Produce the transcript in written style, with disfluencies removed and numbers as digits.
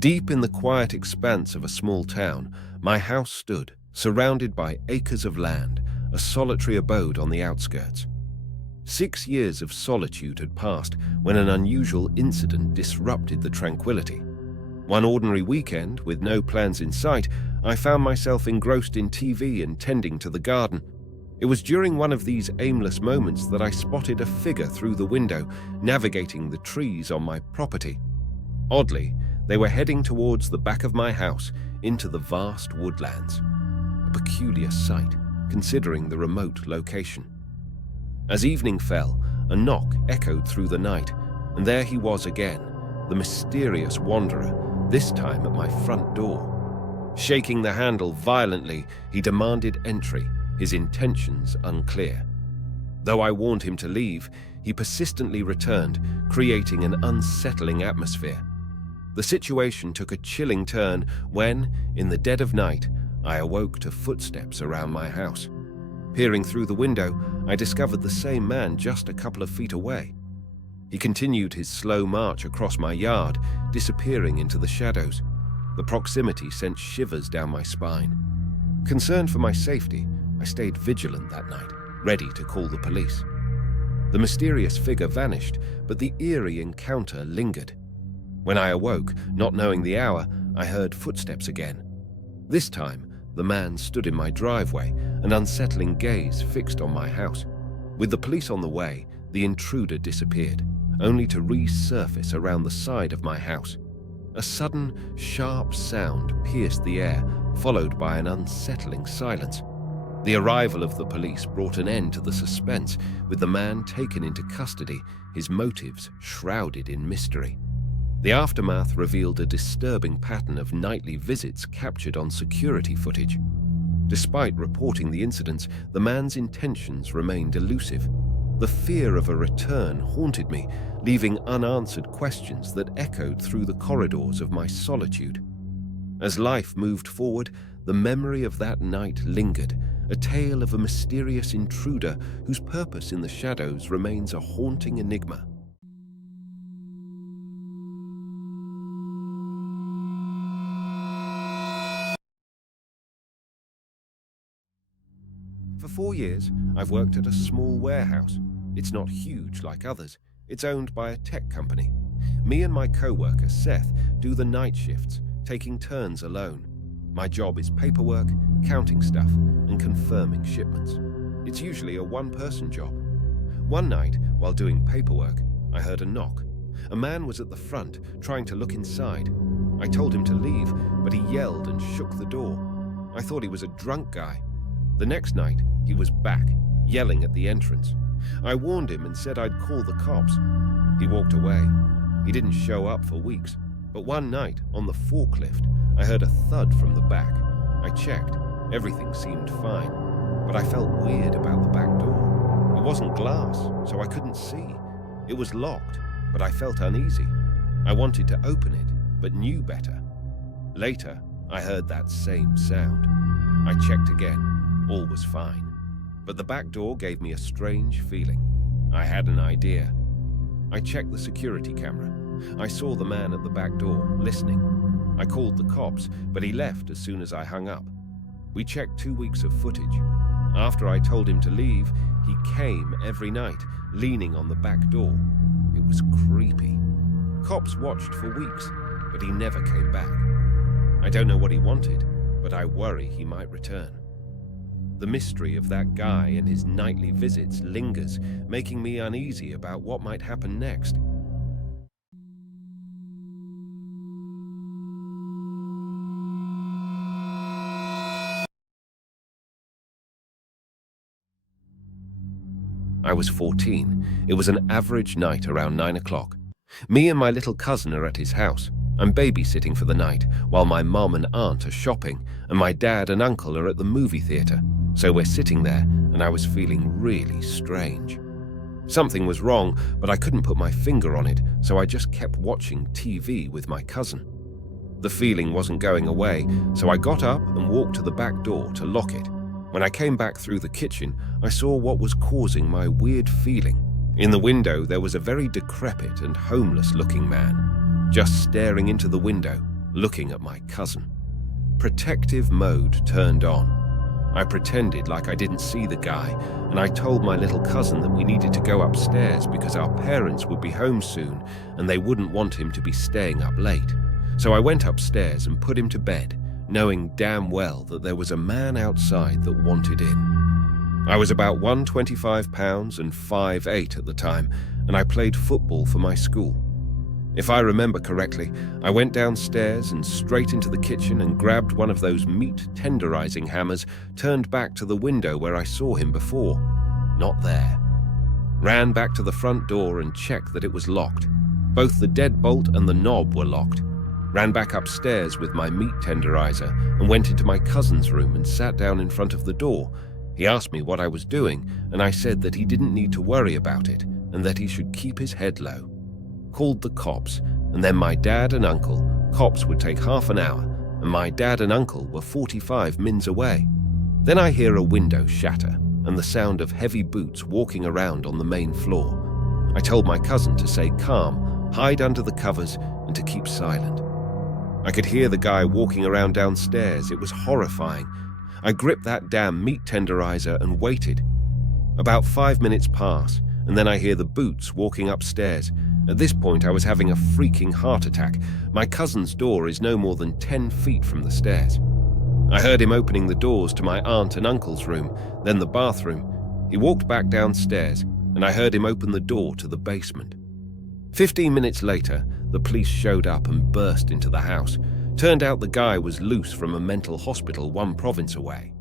Deep in the quiet expanse of a small town, my house stood, surrounded by acres of land, a solitary abode on the outskirts. 6 years of solitude had passed when an unusual incident disrupted the tranquility. One ordinary weekend, with no plans in sight, I found myself engrossed in TV and tending to the garden. It was during one of these aimless moments that I spotted a figure through the window, navigating the trees on my property. Oddly, they were heading towards the back of my house, into the vast woodlands. A peculiar sight, considering the remote location. As evening fell, a knock echoed through the night, and there he was again, the mysterious wanderer, this time at my front door. Shaking the handle violently, he demanded entry, his intentions unclear. Though I warned him to leave, he persistently returned, creating an unsettling atmosphere. The situation took a chilling turn when, in the dead of night, I awoke to footsteps around my house. Peering through the window, I discovered the same man just a couple of feet away. He continued his slow march across my yard, disappearing into the shadows. The proximity sent shivers down my spine. Concerned for my safety, I stayed vigilant that night, ready to call the police. The mysterious figure vanished, but the eerie encounter lingered. When I awoke, not knowing the hour, I heard footsteps again. This time, the man stood in my driveway, an unsettling gaze fixed on my house. With the police on the way, the intruder disappeared, only to resurface around the side of my house. A sudden, sharp sound pierced the air, followed by an unsettling silence. The arrival of the police brought an end to the suspense, with the man taken into custody, his motives shrouded in mystery. The aftermath revealed a disturbing pattern of nightly visits captured on security footage. Despite reporting the incidents, the man's intentions remained elusive. The fear of a return haunted me, leaving unanswered questions that echoed through the corridors of my solitude. As life moved forward, the memory of that night lingered, a tale of a mysterious intruder whose purpose in the shadows remains a haunting enigma. For 4 years, I've worked at a small warehouse. It's not huge like others. It's owned by a tech company. Me and my co-worker, Seth, do the night shifts, taking turns alone. My job is paperwork, counting stuff, and confirming shipments. It's usually a one-person job. One night, while doing paperwork, I heard a knock. A man was at the front, trying to look inside. I told him to leave, but he yelled and shook the door. I thought he was a drunk guy. The next night, he was back, yelling at the entrance. I warned him and said I'd call the cops. He walked away. He didn't show up for weeks. But one night, on the forklift, I heard a thud from the back. I checked. Everything seemed fine. But I felt weird about the back door. It wasn't glass, so I couldn't see. It was locked, but I felt uneasy. I wanted to open it, but knew better. Later, I heard that same sound. I checked again. All was fine. But the back door gave me a strange feeling. I had an idea. I checked the security camera. I saw the man at the back door, listening. I called the cops, but he left as soon as I hung up. We checked 2 weeks of footage. After I told him to leave, he came every night, leaning on the back door. It was creepy. Cops watched for weeks, but he never came back. I don't know what he wanted, but I worry he might return. The mystery of that guy and his nightly visits lingers, making me uneasy about what might happen next. I was 14. It was an average night around 9 o'clock. Me and my little cousin are at his house. I'm babysitting for the night, while my mom and aunt are shopping, and my dad and uncle are at the movie theater. So we're sitting there, and I was feeling really strange. Something was wrong, but I couldn't put my finger on it, so I just kept watching TV with my cousin. The feeling wasn't going away, so I got up and walked to the back door to lock it. When I came back through the kitchen, I saw what was causing my weird feeling. In the window, there was a very decrepit and homeless-looking man. Just staring into the window, looking at my cousin. Protective mode turned on. I pretended like I didn't see the guy, and I told my little cousin that we needed to go upstairs because our parents would be home soon and they wouldn't want him to be staying up late. So I went upstairs and put him to bed, knowing damn well that there was a man outside that wanted in. I was about 125 pounds and 5'8" at the time, and I played football for my school. If I remember correctly, I went downstairs and straight into the kitchen and grabbed one of those meat tenderizing hammers, turned back to the window where I saw him before. Not there. Ran back to the front door and checked that it was locked. Both the deadbolt and the knob were locked. Ran back upstairs with my meat tenderizer and went into my cousin's room and sat down in front of the door. He asked me what I was doing, and I said that he didn't need to worry about it and that he should keep his head low. Called the cops, and then my dad and uncle. Cops would take half an hour, and my dad and uncle were 45 mins away. Then I hear a window shatter and the sound of heavy boots walking around on the main floor. I told my cousin to stay calm, hide under the covers, and to keep silent. I could hear the guy walking around downstairs. It was horrifying. I gripped that damn meat tenderizer and waited. About 5 minutes pass, and then I hear the boots walking upstairs. At this point, I was having a freaking heart attack. My cousin's door is no more than 10 feet from the stairs. I heard him opening the doors to my aunt and uncle's room, then the bathroom. He walked back downstairs, and I heard him open the door to the basement. 15 minutes later, the police showed up and burst into the house. Turned out the guy was loose from a mental hospital 1 province away.